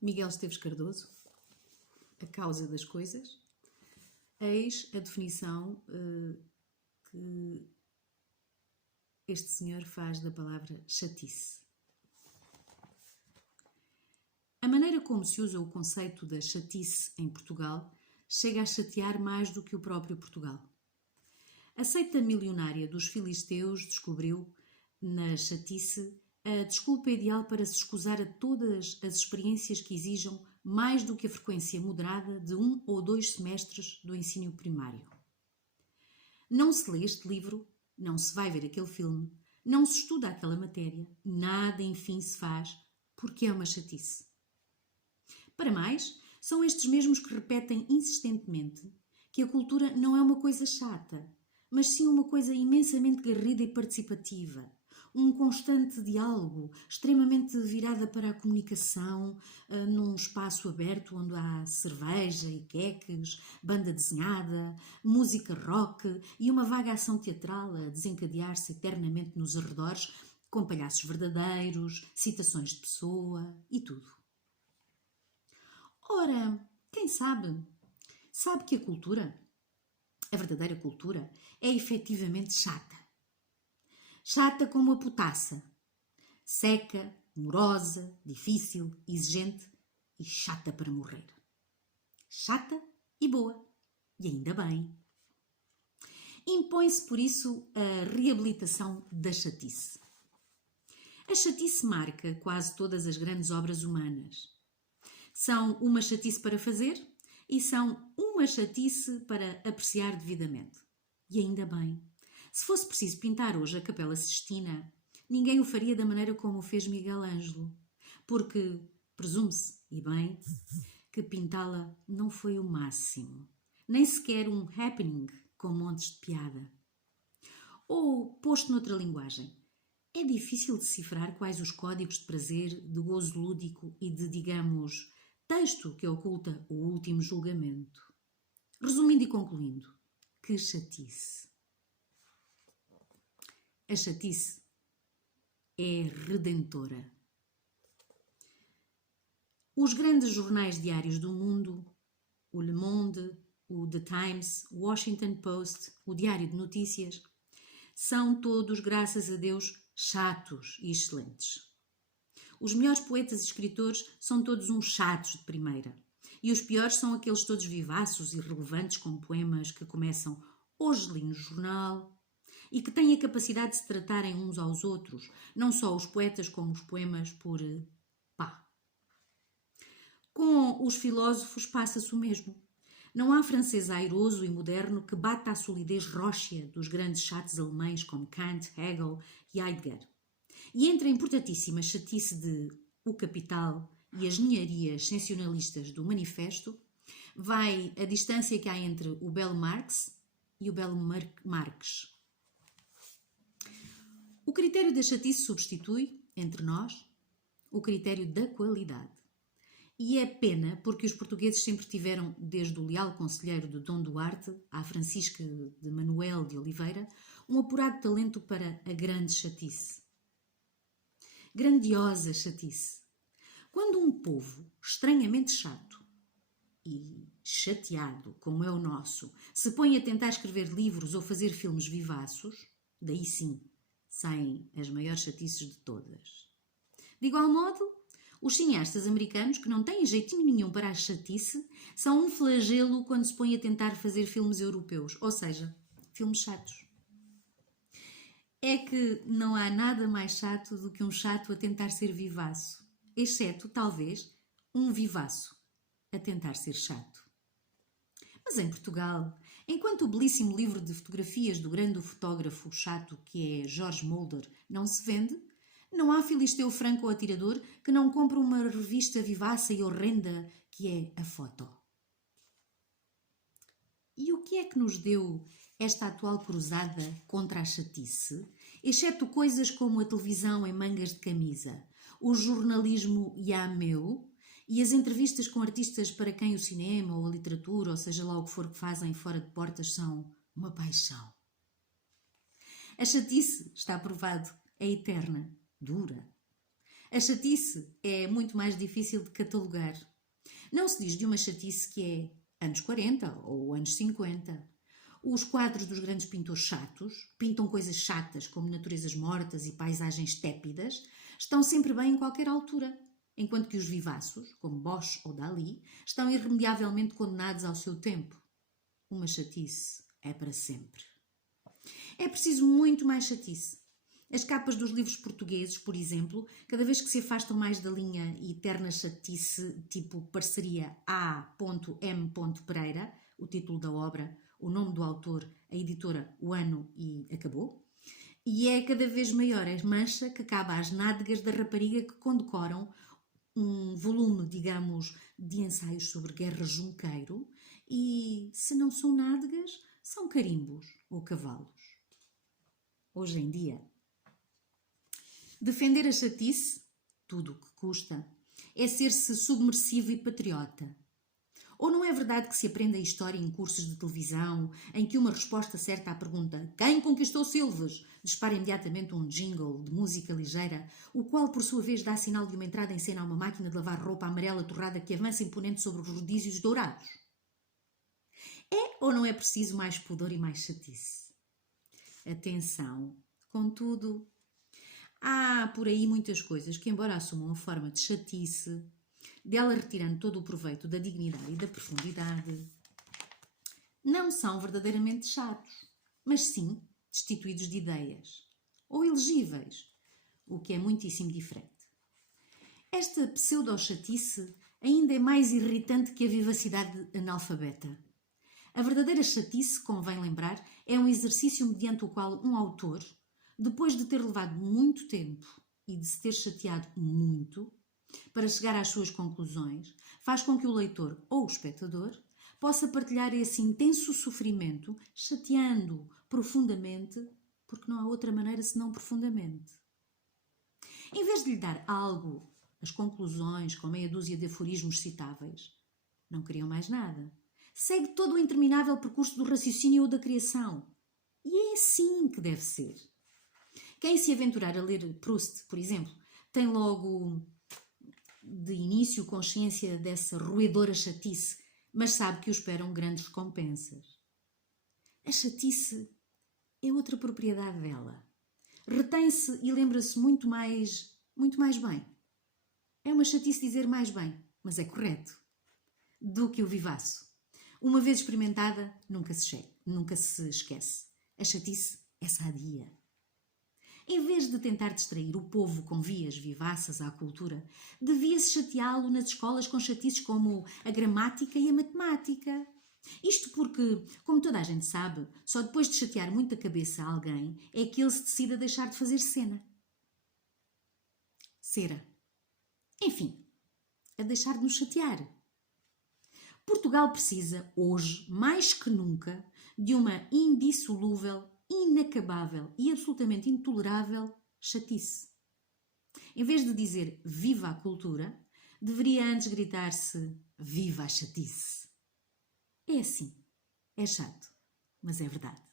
Miguel Esteves Cardoso, A Causa das Coisas. Eis a definição que este senhor faz da palavra chatice. A maneira como se usa o conceito da chatice em Portugal chega a chatear mais do que o próprio Portugal. A seita milionária dos filisteus descobriu, na chatice, a desculpa ideal para se escusar a todas as experiências que exijam mais do que a frequência moderada de 1 ou 2 semestres do ensino primário. Não se lê este livro, não se vai ver aquele filme, não se estuda aquela matéria, nada enfim se faz, porque é uma chatice. Para mais, são estes mesmos que repetem insistentemente que a cultura não é uma coisa chata, mas sim uma coisa imensamente garrida e participativa, um constante diálogo, extremamente virada para a comunicação, num espaço aberto onde há cerveja e queques, banda desenhada, música rock e uma vaga ação teatral a desencadear-se eternamente nos arredores, com palhaços verdadeiros, citações de pessoa e tudo. Ora, quem sabe que a cultura, a verdadeira cultura, é efetivamente chata. Chata como a potassa. Seca, morosa, difícil, exigente e chata para morrer. Chata e boa. E ainda bem. Impõe-se, por isso, a reabilitação da chatice. A chatice marca quase todas as grandes obras humanas. São uma chatice para fazer e são uma chatice para apreciar devidamente. E ainda bem. Se fosse preciso pintar hoje a Capela Sistina, ninguém o faria da maneira como o fez Miguel Ângelo, porque presume-se, e bem, que pintá-la não foi o máximo, nem sequer um happening com montes de piada. Ou, posto noutra linguagem, é difícil decifrar quais os códigos de prazer, de gozo lúdico e de, digamos, texto que oculta o último julgamento. Resumindo e concluindo, que chatice! A chatice é redentora. Os grandes jornais diários do mundo, o Le Monde, o The Times, o Washington Post, o Diário de Notícias, são todos, graças a Deus, chatos e excelentes. Os melhores poetas e escritores são todos uns chatos de primeira. E os piores são aqueles todos vivaços e relevantes com poemas que começam "Hoje li no jornal", e que têm a capacidade de se tratarem uns aos outros, não só os poetas como os poemas, por pá. Com os filósofos passa-se o mesmo. Não há francês airoso e moderno que bata a solidez rósea dos grandes chatos alemães como Kant, Hegel e Heidegger. E entre a importantíssima chatice de O Capital e as ninharias sensacionalistas do Manifesto, vai a distância que há entre o belo Marx e o belo Marx. O critério da chatice substitui, entre nós, o critério da qualidade. E é pena porque os portugueses sempre tiveram, desde o leal conselheiro de Dom Duarte à Francisca de Manuel de Oliveira, um apurado talento para a grande chatice. Grandiosa chatice. Quando um povo estranhamente chato e chateado, como é o nosso, se põe a tentar escrever livros ou fazer filmes vivaços, daí sim saem as maiores chatices de todas. De igual modo, os cineastas americanos, que não têm jeitinho nenhum para a chatice, são um flagelo quando se põem a tentar fazer filmes europeus, ou seja, filmes chatos. É que não há nada mais chato do que um chato a tentar ser vivaço, exceto, talvez, um vivaço a tentar ser chato. Mas em Portugal, enquanto o belíssimo livro de fotografias do grande fotógrafo chato que é Jorge Mulder não se vende, não há filisteu franco ou atirador que não compre uma revista vivaça e horrenda que é a Foto. E o que é que nos deu esta atual cruzada contra a chatice, exceto coisas como a televisão em mangas de camisa, o jornalismo Yameu e as entrevistas com artistas para quem o cinema ou a literatura, ou seja lá o que for que fazem fora de portas, são uma paixão? A chatice, está provado, é eterna, dura. A chatice é muito mais difícil de catalogar. Não se diz de uma chatice que é anos 40 ou anos 50. Os quadros dos grandes pintores chatos, pintam coisas chatas como naturezas mortas e paisagens tépidas, estão sempre bem em qualquer altura, enquanto que os vivaços, como Bosch ou Dalí, estão irremediavelmente condenados ao seu tempo. Uma chatice é para sempre. É preciso muito mais chatice. As capas dos livros portugueses, por exemplo, cada vez que se afastam mais da linha e eterna chatice, tipo parceria A.M. Pereira, o título da obra, o nome do autor, a editora, o ano e acabou, e é cada vez maior a mancha que acaba às nádegas da rapariga que condecoram um volume, digamos, de ensaios sobre Guerra Junqueiro e, se não são nádegas, são carimbos ou cavalos. Hoje em dia, defender a chatice, tudo o que custa, é ser-se submersivo e patriota. Ou não é verdade que se aprende a história em cursos de televisão, em que uma resposta certa à pergunta "Quem conquistou Silves?" dispara imediatamente um jingle de música ligeira, o qual por sua vez dá sinal de uma entrada em cena a uma máquina de lavar roupa amarela torrada que avança imponente sobre os rodízios dourados? É ou não é preciso mais pudor e mais chatice? Atenção, contudo, há por aí muitas coisas que, embora assumam a forma de chatice, dela retirando todo o proveito da dignidade e da profundidade, não são verdadeiramente chatos, mas sim destituídos de ideias, ou elegíveis, o que é muitíssimo diferente. Esta pseudo-chatice ainda é mais irritante que a vivacidade analfabeta. A verdadeira chatice, convém lembrar, é um exercício mediante o qual um autor, depois de ter levado muito tempo e de se ter chateado muito, para chegar às suas conclusões, faz com que o leitor ou o espectador possa partilhar esse intenso sofrimento, chateando profundamente, porque não há outra maneira senão profundamente. Em vez de lhe dar algo, as conclusões com meia dúzia de aforismos citáveis, não queriam mais nada. Segue todo o interminável percurso do raciocínio ou da criação. E é assim que deve ser. Quem se aventurar a ler Proust, por exemplo, tem logo de início consciência dessa roedora chatice, mas sabe que o esperam grandes recompensas. A chatice é outra propriedade dela. Retém-se e lembra-se muito mais bem. É uma chatice dizer mais bem, mas é correto, do que o vivaço. Uma vez experimentada, nunca se esquece. A chatice é sadia. Em vez de tentar distrair o povo com vias vivaças à cultura, devia-se chateá-lo nas escolas com chatices como a gramática e a matemática. Isto porque, como toda a gente sabe, só depois de chatear muito a cabeça a alguém é que ele se decide a deixar de fazer cera. Enfim, a deixar de nos chatear. Portugal precisa, hoje, mais que nunca, de uma indissolúvel, inacabável e absolutamente intolerável chatice. Em vez de dizer viva a cultura, deveria antes gritar-se viva a chatice. É assim, é chato, mas é verdade.